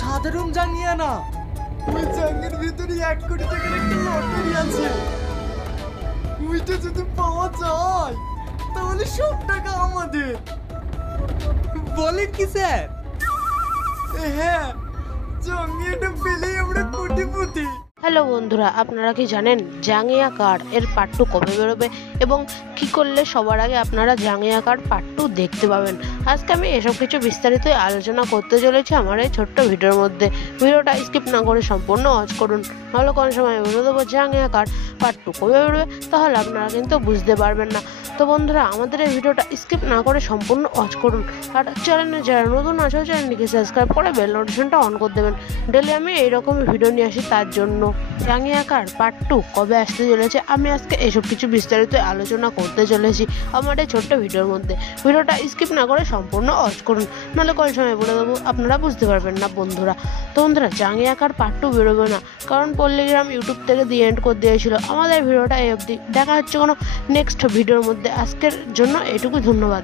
সাধারণ জাঙ্গিয়া না, ওই জাঙ্গিয়ার ভিতরে 1 কোটি টাকার একটা লটারি আছে। ওইটা যদি পাওয়া যায় তাহলে সব টাকা আমাদের। বলেন কি স্যার? হ্যাঁ, জাঙ্গিয়াটা পেলেই আমরা কোটিপতি। হ্যালো বন্ধুরা, আপনারা কি জানেন জাঙ্গিয়া কার্ড এর পার্ট 2 কবে বেরোবে এবং কি করলে সবার আগে আপনারা জাঙ্গিয়া কার্ড পার্ট 2 দেখতে পাবেন? আজকে আমি এসব কিছু বিস্তারিত আলোচনা করতে চলেছি আমার এই ছোট্ট ভিডিওর মধ্যে। ভিডিওটা স্কিপ না করে সম্পূর্ণ ওয়াচ করুন, নাহলে কোনো সময় বলে দেবো জাঙ্গিয়া কার্ড পার্ট 2 কবে বেরোবে, তাহলে আপনারা কিন্তু বুঝতে পারবেন না। তো বন্ধুরা, আমাদের এই ভিডিওটা স্কিপ না করে সম্পূর্ণ ওয়াচ করুন। আর চ্যানেলে যারা নতুন আছে চ্যানেলটিকে সাবস্ক্রাইব করে বেল নোটিফিকেশনটা অন করে দেবেন। ডেলি আমি এইরকম ভিডিও নিয়ে আসি তার জন্য। জাঙ্গিয়া কার্ড পার্ট 2 কবে আসতে চলেছে আমি আজকে এসব কিছু বিস্তারিত আলোচনা করতে চলেছি আমার এই ছোট্ট ভিডিওর মধ্যে। ভিডিওটা স্কিপ না করে সম্পূর্ণ ওয়াচ করুন, নাহলে কোন সময় বলে দেবো আপনারা বুঝতে পারবেন না বন্ধুরা। তো বন্ধুরা, জাঙ্গিয়া কার্ড পার্ট 2 বেরোবে না, কারণ পল্লিগ্রাম ইউটিউব থেকে দিয়ে এন্ড করে দিয়েছিল। আমাদের ভিডিওটা এই অবধি, দেখা হচ্ছে কোনো নেক্সট ভিডিওর মধ্যে। আজকের জন্য এটুকু, ধন্যবাদ।